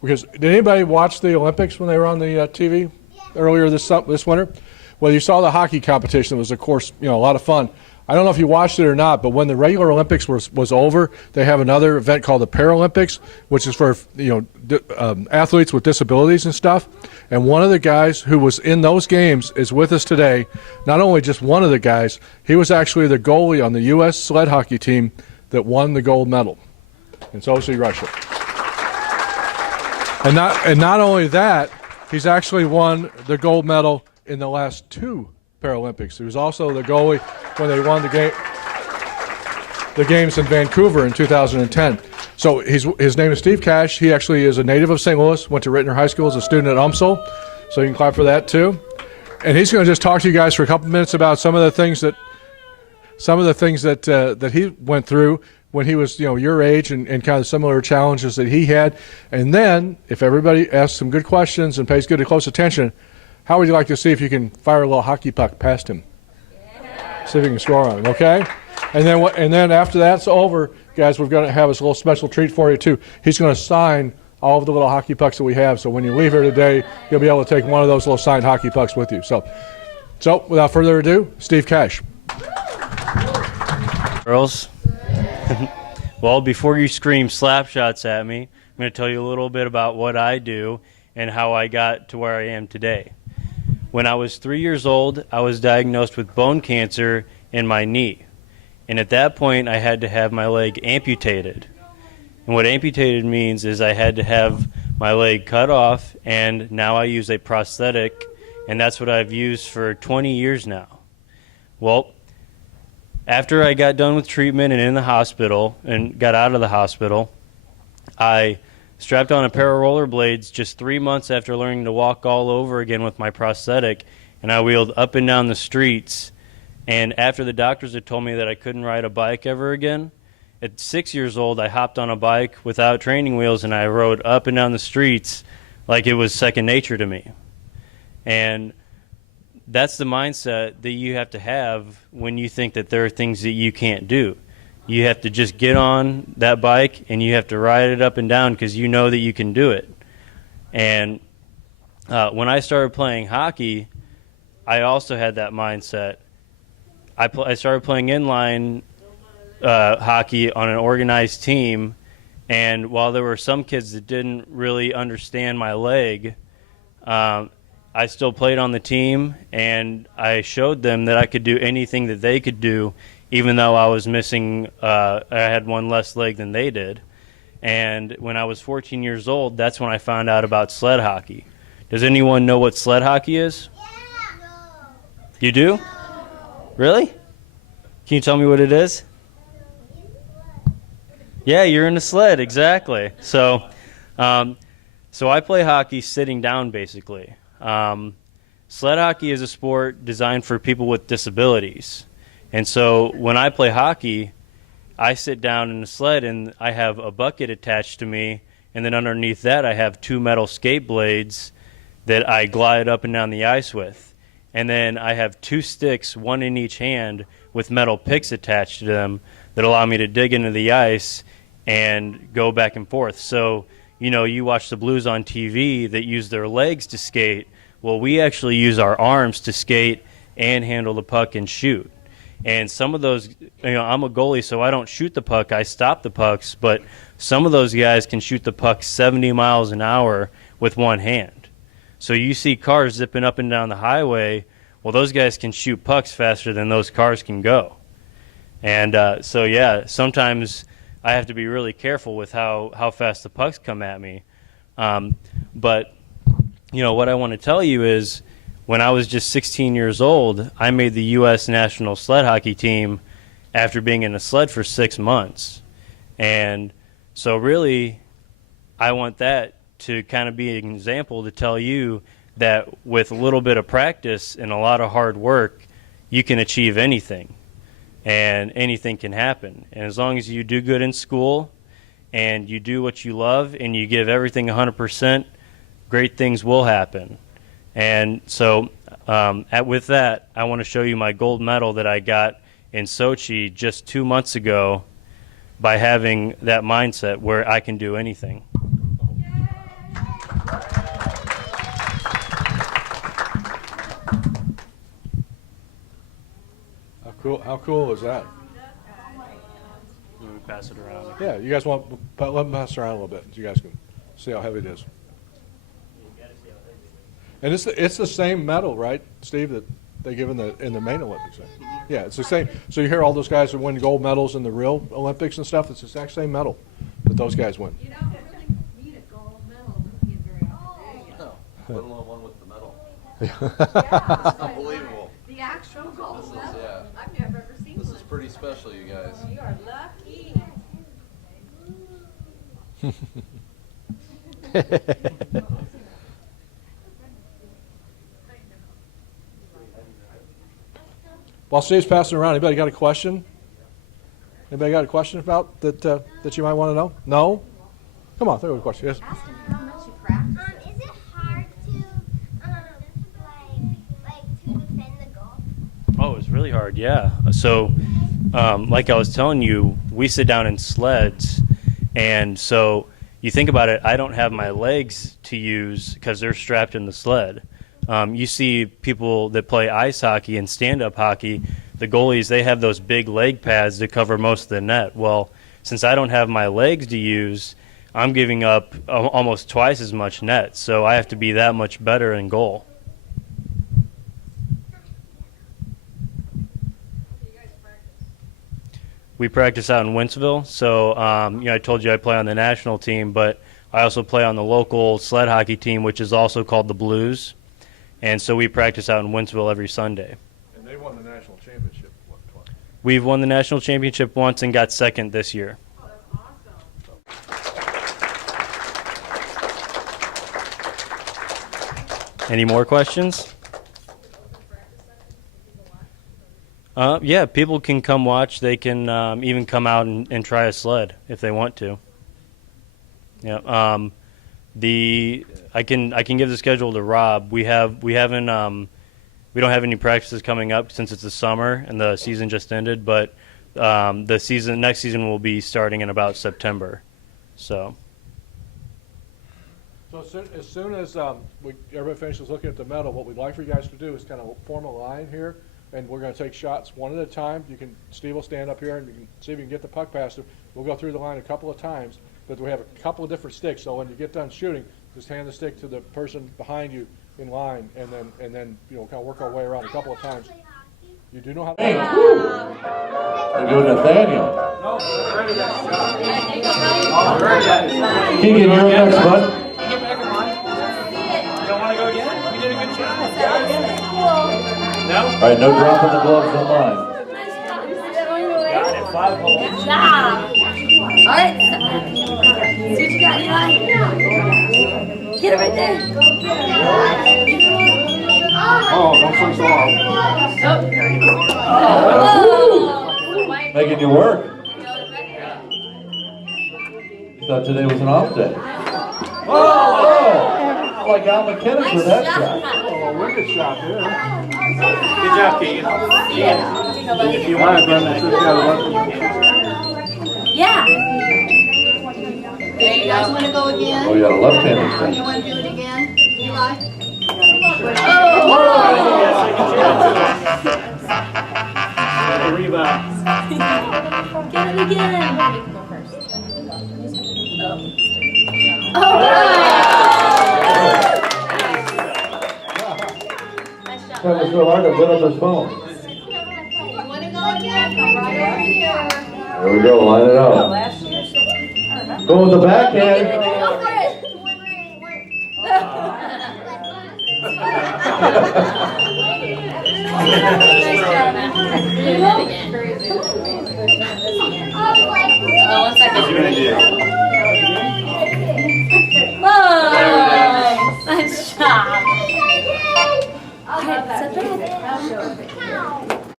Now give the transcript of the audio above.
Because did anybody watch the Olympics when they were on the TV earlier this winter? Well, you saw the hockey competition. It was, of course, a lot of fun. I don't know if you watched it or not, but when the regular Olympics was over, they have another event called the Paralympics, which is for athletes with disabilities and stuff. And one of the guys who was in those games is with us today. Not only just one of the guys, he was actually the goalie on the U.S. sled hockey team that won the gold medal in Sochi, Russia. And not only that, he's actually won the gold medal in the last two Paralympics. He was also the goalie when they won the games in Vancouver in 2010. So his name is Steve Cash. He actually is a native of St. Louis, went to Rittner High School as a student at UMSL. So you can clap for that too. And he's going to just talk to you guys for a couple minutes about some of the things that that he went through when he was your age and kind of similar challenges that he had. And then if everybody asks some good questions and pays good and close attention, how would you like to see if you can fire a little hockey puck past him? Yeah. See if you can score on him, okay? And then after that's over, guys, we're going to have this little special treat for you too. He's going to sign all of the little hockey pucks that we have, so when you leave here today, you'll be able to take one of those little signed hockey pucks with you. So without further ado, Steve Cash. Girls, well, before you scream slap shots at me, I'm going to tell you a little bit about what I do and how I got to where I am today. When I was 3 years old, I was diagnosed with bone cancer in my knee. And at that point, I had to have my leg amputated. And what amputated means is I had to have my leg cut off, and now I use a prosthetic, and that's what I've used for 20 years now. Well, after I got done with treatment and in the hospital and got out of the hospital, I strapped on a pair of rollerblades just 3 months after learning to walk all over again with my prosthetic, and I wheeled up and down the streets. And after the doctors had told me that I couldn't ride a bike ever again, at 6 years old, I hopped on a bike without training wheels, and I rode up and down the streets like it was second nature to me. And that's the mindset that you have to have when you think that there are things that you can't do. You have to just get on that bike and you have to ride it up and down because you know that you can do it. And when I started playing hockey, I also had that mindset. I started playing inline hockey on an organized team, and while there were some kids that didn't really understand my leg, I still played on the team, and I showed them that I could do anything that they could do, even though I was missing, I had one less leg than they did. And when I was 14 years old, that's when I found out about sled hockey. Does anyone know what sled hockey is? Yeah. You do? Really? Can you tell me what it is? Yeah, you're in a sled, exactly. So I play hockey sitting down, basically. Sled hockey is a sport designed for people with disabilities. And so when I play hockey, I sit down in the sled and I have a bucket attached to me, and then underneath that I have two metal skate blades that I glide up and down the ice with. And then I have two sticks, one in each hand, with metal picks attached to them that allow me to dig into the ice and go back and forth. So, you watch the Blues on TV that use their legs to skate. Well, we actually use our arms to skate and handle the puck and shoot. And some of those, I'm a goalie, so I don't shoot the puck. I stop the pucks. But some of those guys can shoot the puck 70 miles an hour with one hand. So you see cars zipping up and down the highway. Well, those guys can shoot pucks faster than those cars can go. And sometimes I have to be really careful with how fast the pucks come at me. But what I want to tell you is when I was just 16 years old, I made the U.S. national sled hockey team after being in a sled for 6 months. And so really, I want that to kind of be an example to tell you that with a little bit of practice and a lot of hard work, you can achieve anything. And anything can happen. And as long as you do good in school and you do what you love and you give everything 100%, great things will happen. And so with that, I want to show you my gold medal that I got in Sochi just 2 months ago by having that mindset where I can do anything. Cool. How cool is that? We pass it around. Yeah, you guys want, let them pass around a little bit so you guys can see how heavy it is. And it's the same medal, right, Steve, that they give in the main Olympics? Yeah, it's the same. So you hear all those guys that win gold medals in the real Olympics and stuff, it's the exact same medal that those guys win. You don't really need a gold medal to get very often. No, let alone one with the medal. Yeah. Unbelievable. The actual gold This is, medal. yeah. I've never ever seen This one. is pretty special, you guys. You are lucky. While Steve's passing around, anybody got a question? Anybody got a question about that you might want to know? No? Come on, there was a question. Yes. Ask him how much you practice. Is it hard to to defend the goal? Oh, it's really hard, yeah. So, like I was telling you, we sit down in sleds, and so you think about it, I don't have my legs to use because they're strapped in the sled. You see people that play ice hockey and stand-up hockey, the goalies, they have those big leg pads to cover most of the net. Well, since I don't have my legs to use, I'm giving up almost twice as much net, so I have to be that much better in goal. We practice out in Wentzville, so I told you I play on the national team, but I also play on the local sled hockey team, which is also called the Blues, and so we practice out in Wentzville every Sunday. And they won the national championship twice. We've won the national championship once and got second this year. Oh, that's awesome. Any more questions? Yeah, people can come watch. They can even come out and try a sled if they want to. Yeah. I can give the schedule to Rob. We don't have any practices coming up since it's the summer and the season just ended. But next season will be starting in about September. So as soon as everybody finishes looking at the medal, what we'd like for you guys to do is kind of form a line here, and we're going to take shots one at a time. Steve will stand up here, and you can see if you can get the puck past him. We'll go through the line a couple of times, but we have a couple of different sticks. So when you get done shooting, just hand the stick to the person behind you in line, and then kind of work our way around a couple of times. You do know how to. Hey, they're doing Nathaniel. Keegan, you're up next, bud. All right, no dropping the gloves on line. got it. 5 holes. Good job. All right. See what you got, Eli. Get it right there. Oh, don't swing so hard. Oh. Making you work. You thought today was an off day. Oh! Like Al McKinnon for that shot. Oh, wicked shot there. Good job, Keegan. Yeah. If you want to run that. Yeah. Okay, you guys want to go again? Oh, you got a left-handed thing. You want to do it again, Eli? Rebound. Get it again. All right. That was so hard to put up his phone. You want to go again? Come right over here. There we go, line it up. Go with the backhand. Go for it. Nice job, man. Oh, 1 second. Oh, nice job. All right, set that.